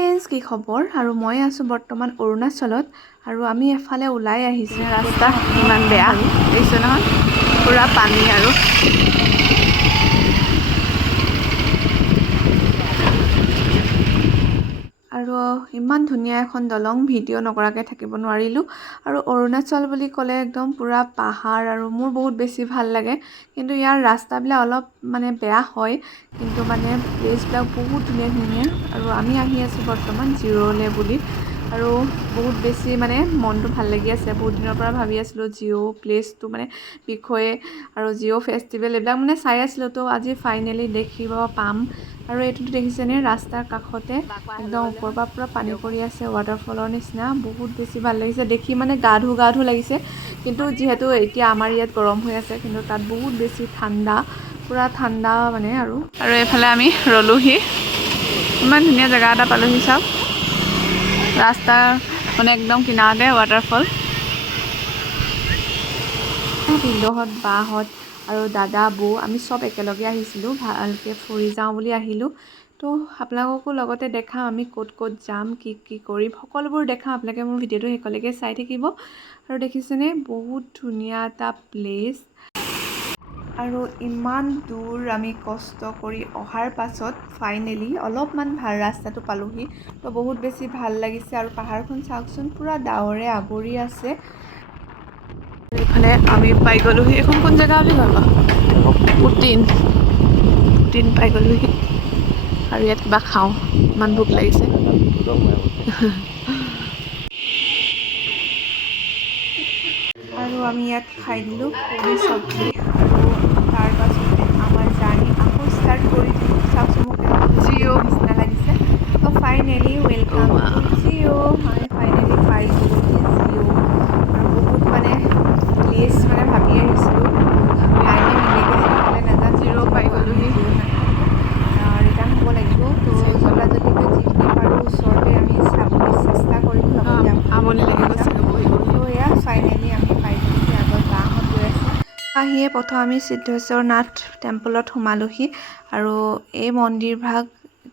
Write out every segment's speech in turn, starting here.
friends কি খবৰ আৰু মই আছোঁ বৰ্তমান অৰুণাচলত আৰু আমি এফালে ওলাই আহিছোঁ ৰাস্তা ইমান বেয়া দেখিছোঁ নহয় পুৰা পানী আৰু ইমান ধুনীয়া এখন দলং ভিডিঅ' নকৰাকৈ থাকিব নোৱাৰিলোঁ আৰু অৰুণাচল বুলি ক'লে একদম পুৰা পাহাৰ আৰু মোৰ বহুত বেছি ভাল লাগে কিন্তু ইয়াৰ ৰাস্তাবিলাক অলপ মানে বেয়া হয় কিন্তু মানে প্লেচবিলাক বহুত ধুনীয়া ধুনীয়া আৰু আমি আহি আছোঁ বৰ্তমান জিৰ'লে বুলি আৰু বহুত বেছি মানে মনটো ভাল লাগি আছে বহুত দিনৰ পৰা ভাবি আছিলোঁ জিৰ' প্লেচটো মানে বিষয়ে আৰু জিঅ' ফেষ্টিভেল এইবিলাক মানে চাই আছিলোঁ তো আজি ফাইনেলি দেখিব পাম আৰু এইটোতো দেখিছেনে ৰাস্তাৰ কাষতে একদম ওপৰৰ পৰা পুৰা পানী পৰি আছে ৱাটাৰফলৰ নিচিনা বহুত বেছি ভাল লাগিছে দেখি মানে গা ধু লাগিছে কিন্তু যিহেতু এতিয়া আমাৰ ইয়াত গৰম হৈ আছে কিন্তু তাত বহুত বেছি ঠাণ্ডা পুৰা ঠাণ্ডা মানে আৰু এইফালে আমি ৰলোহি ইমান ধুনীয়া জেগা এটা পালোহি চাওক ৰাস্তাৰ মানে একদম কিনাৰতে ৱাটাৰফল ভিনদেউহঁত বাহঁত আৰু দাদা বৌ আমি চব একেলগে আহিছিলোঁ ভালকৈ ফুৰি যাওঁ বুলি আহিলোঁ তো আপোনালোককো লগতে দেখাম আমি ক'ত ক'ত যাম কি কি কৰিম সকলোবোৰ দেখাম আপোনালোকে মোৰ ভিডিঅ'টো শেষলৈকে চাই থাকিব আৰু দেখিছেনে বহুত ধুনীয়া এটা প্লেচ আৰু ইমান দূৰ আমি কষ্ট কৰি অহাৰ পাছত ফাইনেলি অলপমান ভাল ৰাস্তাটো পালোহি তো বহুত বেছি ভাল লাগিছে আৰু পাহাৰখন চাওকচোন পুৰা ডাৱৰে আৱৰি আছে এইফালে আমি পাই গ'লোহি এখন কোন জেগা বুলি ভাবা পুটিন পাই গ'লোহি আৰু ইয়াত কিবা খাওঁ ইমান ভোক লাগিছে আৰু আমি ইয়াত খাই দিলোঁ পুৰি চব্জি আৰু তাৰ পাছতে আমাৰ জাৰ্ণি আকৌ ষ্টাৰ্ট কৰি দিলোঁ চাওকচোন মোক জিঅ' নিচিনা লাগিছে তো ফাইনেলি ৱেলকাম টু জিঅ' আমি ফাইনেলি পাই গ'লোহি জিঅ' আৰু বহুত মানে প্লেচ মানে ভাবি আহিছিলোঁ কিন্তু টাইমে মিলেগৈ সেইফালে নাযাওঁ জিৰ' পাই গ'লোহি ৰিটাৰ্ণ হ'ব লাগিব তো জল্দা জল্দিকৈ যিখিনি পাৰোঁ ওচৰতে আমি চাবলৈ চেষ্টা কৰিম লগতে আমনি লাগি গৈছে তো এয়া ফাইনেলি আমি পাই গ'লোহি আগত বাহঁত গৈ আছে আহিয়ে প্ৰথম আমি সিদ্ধেশ্বৰ নাথ টেম্পলত সোমালোহি আৰু এই মন্দিৰভাগ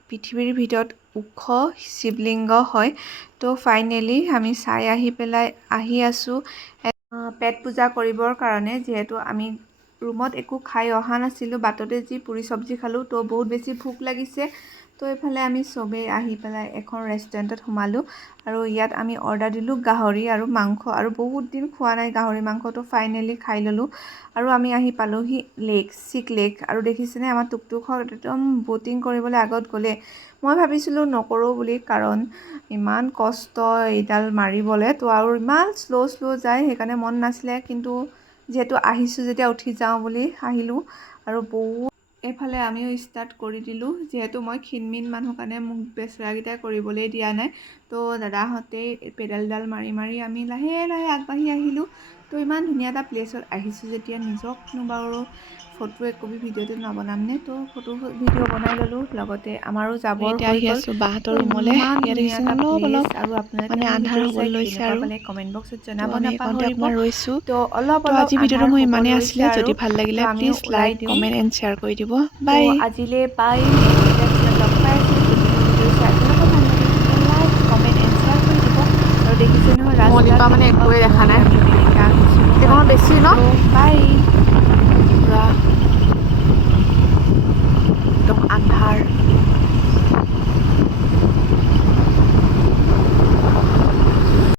পৃথিৱীৰ ভিতৰত ওখ শিৱলিংগ হয় তো ফাইনেলি আমি চাই আহি আছোঁ পেট পূজা কৰিবৰ কাৰণে যিহেতু আমি ৰুমত একো খাই অহা নাছিলোঁ বাটতে যি পুৰি চব্জি খালোঁ তো বহুত বেছি ভোক লাগিছে তো এইফালে আমি চবেই আহি পেলাই এখন ৰেষ্টুৰেণ্টত সোমালোঁ আৰু ইয়াত আমি অৰ্ডাৰ দিলোঁ গাহৰি আৰু মাংস আৰু বহুত দিন খোৱা নাই গাহৰি মাংসটো ফাইনেলি খাই ল'লোঁ আৰু আমি আহি পালোঁহি চিক লেক আৰু দেখিছেনে আমাৰ টুকটুকত একদম ব'টিং কৰিবলৈ আগত গ'লে মই ভাবিছিলোঁ নকৰোঁ বুলি কাৰণ ইমান কষ্ট এইডাল মাৰিবলৈ তো আৰু ইমান শ্ল' যায় সেইকাৰণে মন নাছিলে কিন্তু যিহেতু আহিছোঁ যেতিয়া উঠি যাওঁ বুলি আহিলোঁ আৰু বহুত এইফালে আমিও ষ্টাৰ্ট কৰি দিলোঁ যিহেতু মই ক্ষীণমিন মানুহ কাৰণে মোক বেচেৰাকেইটাই কৰিবলৈ দিয়া নাই তো দাদাহঁতে পেডেলডাল মাৰি আমি লাহে লাহে আগবাঢ়ি আহিলোঁ তো ইমান ধুনীয়া এটা প্লেচত আহিছোঁ যেতিয়া নিজকনো বাৰু ফটো একপি ভিডিঅ'টো নবনামনে তো ফটো ভিডিঅ' বনাই ল'লোঁ লগতে আমাৰো যাবৰ হৈ গ'ল বাহঁতৰ ৰুমলৈ ইয়াত দেখিছে অলপ আৰু আপোনালোকে মানে আন্ধাৰ হ'বলৈ লৈছে আৰু কমেণ্ট বক্সত জনাব নাপাহৰিব তো অলপ আজি ভিডিঅ'টো মোৰ ইমানেই আছিলে যদি ভাল লাগিলে please like comment and share কৰি দিব বাই আজিলৈ বাই লগ পাই আছোঁ লাইক কমেণ্ট এণ্ড শ্বেয়াৰ কৰি দিব আৰু দেখিছে নহয় ৰাস্তা মানে একোৱে দেখা নাই বেছি ন বাই পুৰা একদম আন্ধাৰ